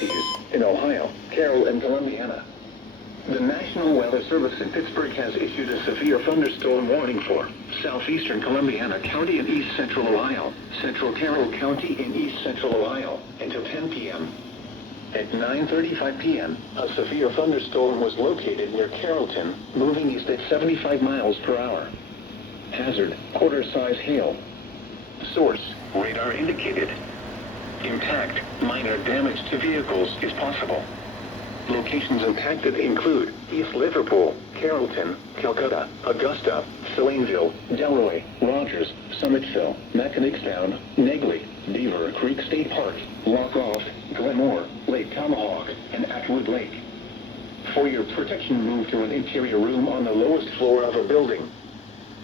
counties in Ohio, Carroll, and Columbiana. The National Weather Service in Pittsburgh has issued a severe thunderstorm warning for southeastern Columbiana County and east central Ohio, central Carroll County and east central Ohio until 10 p.m. At 9:35 p.m., a severe thunderstorm was located near Carrollton, moving east at 75 miles per hour. Hazard, quarter-size hail. Source, radar indicated. Impact, minor damage to vehicles is possible. Locations impacted include East Liverpool, Carrollton, Calcutta, Augusta, Salineville, Delray, Rogers, Summitville, Mechanicstown, Negley, Beaver Creek State Park, Lock Off, Glenmore, Lake Tomahawk, and Atwood Lake. For your protection, move to an interior room on the lowest floor of a building.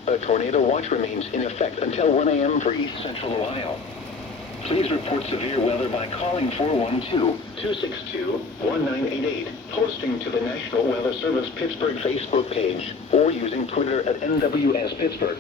A tornado watch remains in effect until 1 a.m. for east central Ohio. Please report severe weather by calling 412-262-1988, posting to the National Weather Service Pittsburgh Facebook page, or using Twitter at NWS Pittsburgh.